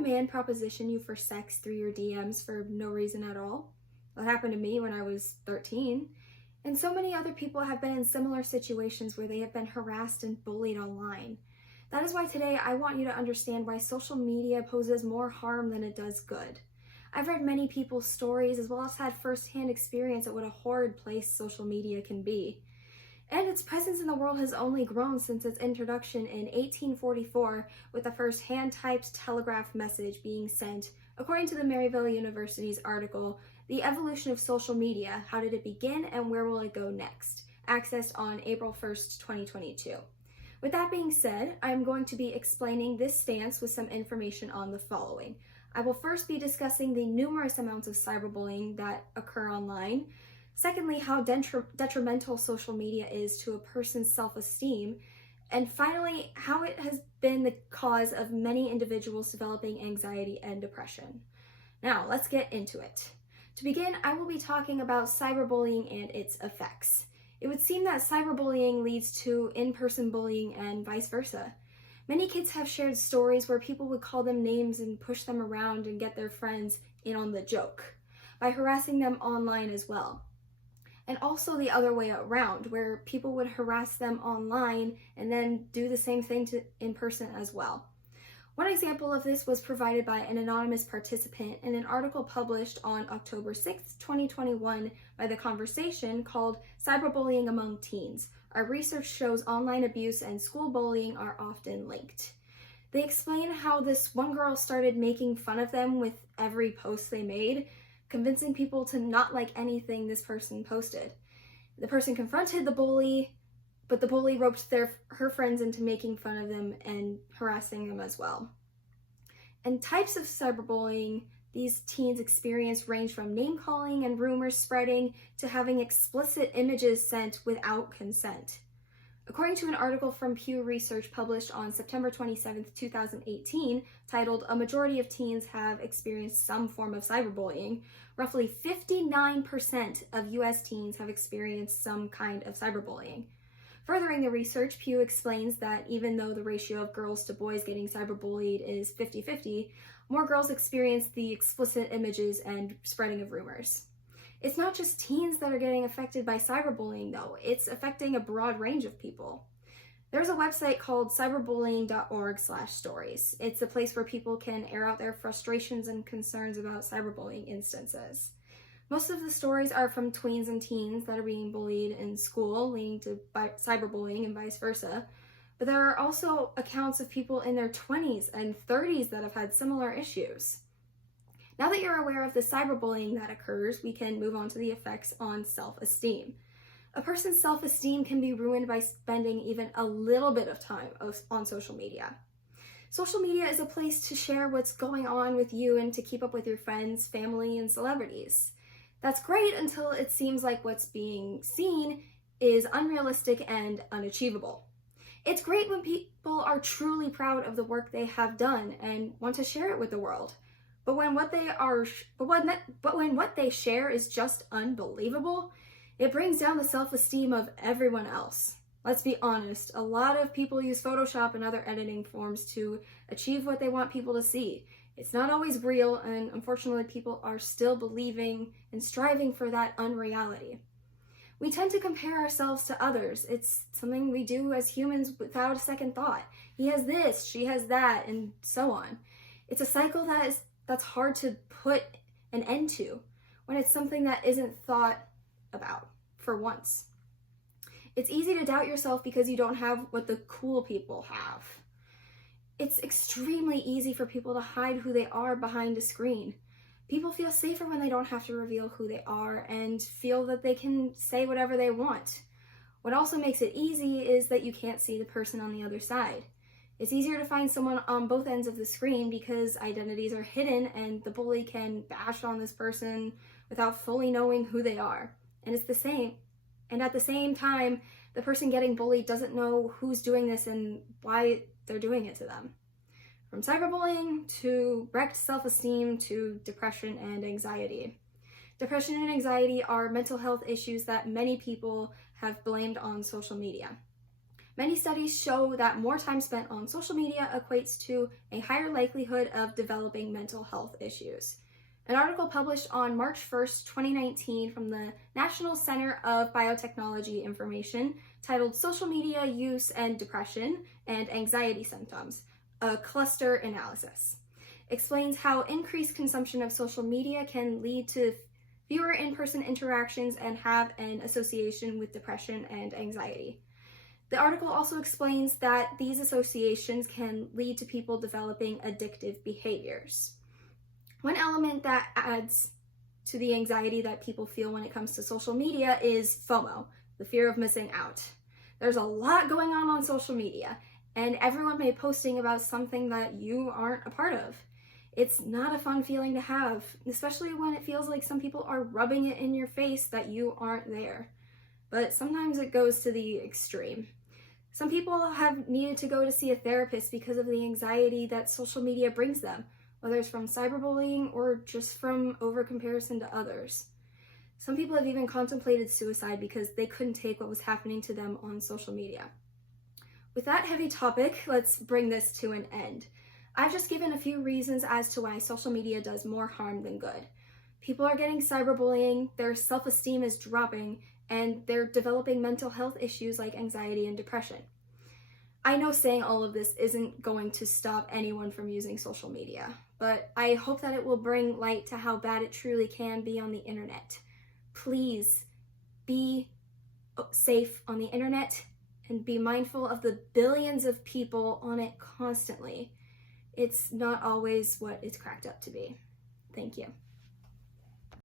a man proposition you for sex through your DMs for no reason at all? That happened to me when I was 13. And so many other people have been in similar situations where they have been harassed and bullied online. That is why today I want you to understand why social media poses more harm than it does good. I've read many people's stories as well as had firsthand experience at what a horrid place social media can be. And its presence in the world has only grown since its introduction in 1844 with the first hand-typed telegraph message being sent, according to the Maryville University's article, The Evolution of Social Media, How Did It Begin and Where Will It Go Next?, accessed on April 1st, 2022. With that being said, I'm going to be explaining this stance with some information on the following. I will first be discussing the numerous amounts of cyberbullying that occur online. Secondly, how detrimental social media is to a person's self-esteem. And finally, how it has been the cause of many individuals developing anxiety and depression. Now, let's get into it. To begin, I will be talking about cyberbullying and its effects. It would seem that cyberbullying leads to in-person bullying and vice versa. Many kids have shared stories where people would call them names and push them around and get their friends in on the joke by harassing them online as well. And also the other way around, where people would harass them online and then do the same thing in person as well. One example of this was provided by an anonymous participant in an article published on October 6, 2021 by The Conversation called Cyberbullying Among Teens. Our research shows online abuse and school bullying are often linked. They explain how this one girl started making fun of them with every post they made, convincing people to not like anything this person posted. The person confronted the bully, but the bully roped her friends into making fun of them and harassing them as well. And types of cyberbullying these teens experience range from name-calling and rumors spreading to having explicit images sent without consent. According to an article from Pew Research published on September 27, 2018, titled A Majority of Teens Have Experienced Some Form of Cyberbullying, roughly 59% of US teens have experienced some kind of cyberbullying. Furthering the research, Pew explains that even though the ratio of girls to boys getting cyberbullied is 50-50, more girls experience the explicit images and spreading of rumors. It's not just teens that are getting affected by cyberbullying, though. It's affecting a broad range of people. There's a website called cyberbullying.org/stories. It's a place where people can air out their frustrations and concerns about cyberbullying instances. Most of the stories are from tweens and teens that are being bullied in school, leading to cyberbullying and vice versa. But there are also accounts of people in their 20s and 30s that have had similar issues. Now that you're aware of the cyberbullying that occurs, we can move on to the effects on self-esteem. A person's self-esteem can be ruined by spending even a little bit of time on social media. Social media is a place to share what's going on with you and to keep up with your friends, family, and celebrities. That's great until it seems like what's being seen is unrealistic and unachievable. It's great when people are truly proud of the work they have done and want to share it with the world. But when what they share is just unbelievable, it brings down the self-esteem of everyone else. Let's be honest, a lot of people use Photoshop and other editing forms to achieve what they want people to see. It's not always real, and unfortunately people are still believing and striving for that unreality. We tend to compare ourselves to others. It's something we do as humans without a second thought. He has this, she has that, and so on. It's a cycle that's hard to put an end to when it's something that isn't thought about for once. It's easy to doubt yourself because you don't have what the cool people have. It's extremely easy for people to hide who they are behind a screen. People feel safer when they don't have to reveal who they are and feel that they can say whatever they want. What also makes it easy is that you can't see the person on the other side. It's easier to find someone on both ends of the screen because identities are hidden and the bully can bash on this person without fully knowing who they are. And at the same time, the person getting bullied doesn't know who's doing this and why they're doing it to them. From cyberbullying to wrecked self-esteem to depression and anxiety. Depression and anxiety are mental health issues that many people have blamed on social media. Many studies show that more time spent on social media equates to a higher likelihood of developing mental health issues. An article published on March 1st, 2019 from the National Center of Biotechnology Information titled Social Media Use and Depression and Anxiety Symptoms, a cluster analysis, explains how increased consumption of social media can lead to fewer in-person interactions and have an association with depression and anxiety. The article also explains that these associations can lead to people developing addictive behaviors. One element that adds to the anxiety that people feel when it comes to social media is FOMO, the fear of missing out. There's a lot going on social media, and everyone may be posting about something that you aren't a part of. It's not a fun feeling to have, especially when it feels like some people are rubbing it in your face that you aren't there. But sometimes it goes to the extreme. Some people have needed to go to see a therapist because of the anxiety that social media brings them, whether it's from cyberbullying or just from over-comparison to others. Some people have even contemplated suicide because they couldn't take what was happening to them on social media. With that heavy topic, let's bring this to an end. I've just given a few reasons as to why social media does more harm than good. People are getting cyberbullying, their self-esteem is dropping, and they're developing mental health issues like anxiety and depression. I know saying all of this isn't going to stop anyone from using social media, but I hope that it will bring light to how bad it truly can be on the internet. Please be safe on the internet and be mindful of the billions of people on it constantly. It's not always what it's cracked up to be. Thank you.